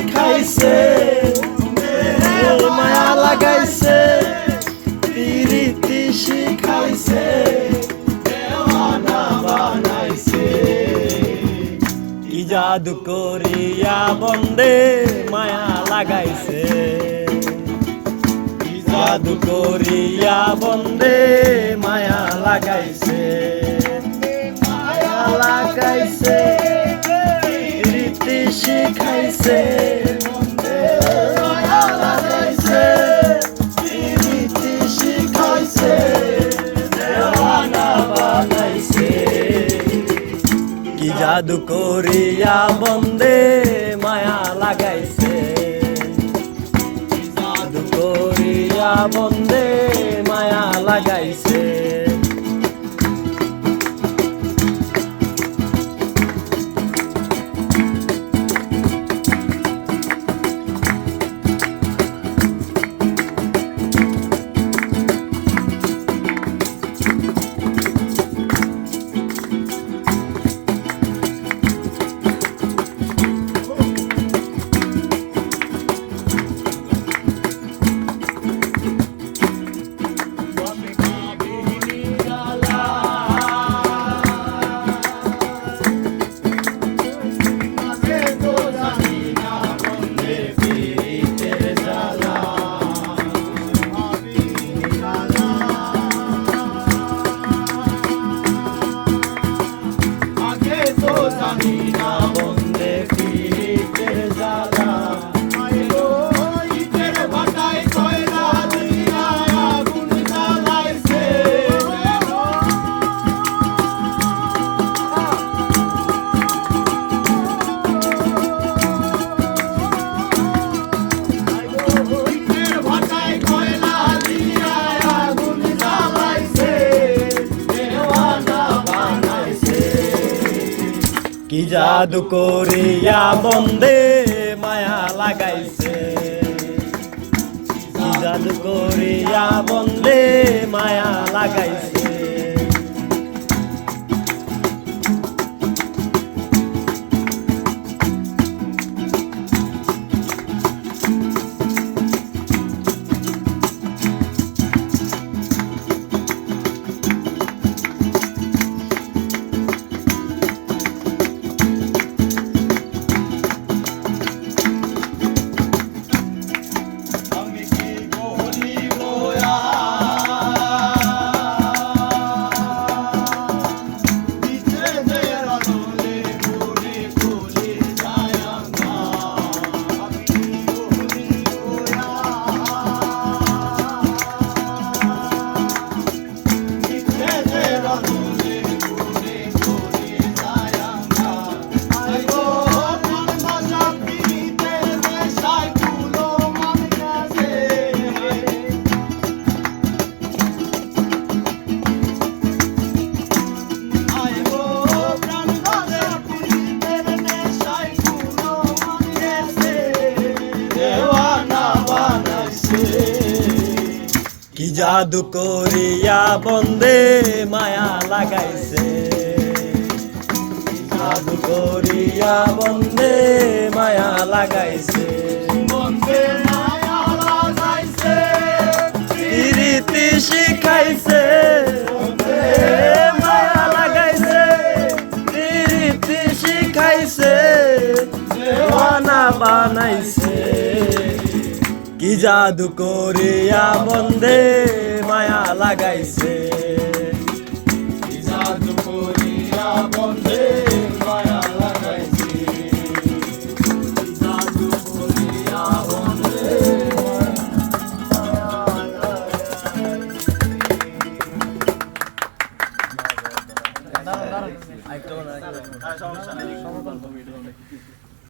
শিখাইছে মায়া লাগাইছে প্রীতি শিখাইছে দেওয়ানা বানাইছে কি জাদু করিয়া বন্দে মায়া লাগাইছে কি জাদু করিয়া বন্দে মায়া লাগাইছে মায়া লাগাইছে প্রীতি শিখাইছে মায়া লাগাইছে প্রীতি শিখাইছে দেওয়ানা বানাইছে কি জাদু করিয়া বন্দে মায়া লাগাইছে কি জাদু করিয়া বন্দে মায়া লাগাইছে কি জাদু করিয়া বন্দে মায়া লাগাইছে কি জাদু করিয়া বন্দে মায়া লাগাইছে কি জাদু করিয়া বন্দে মায়া লাগাইছে কি জাদু করিয়া বন্দে মায়া লাগাইছে বন্দে মায়া লাগাইছে প্রীতি শিখাইছে বন্দে মায়া লাগাইছে প্রীতি শিখাইছে দেওয়ানা বানাইছে কি জাদু করিয়া বন্দে মায়া লাগাইছে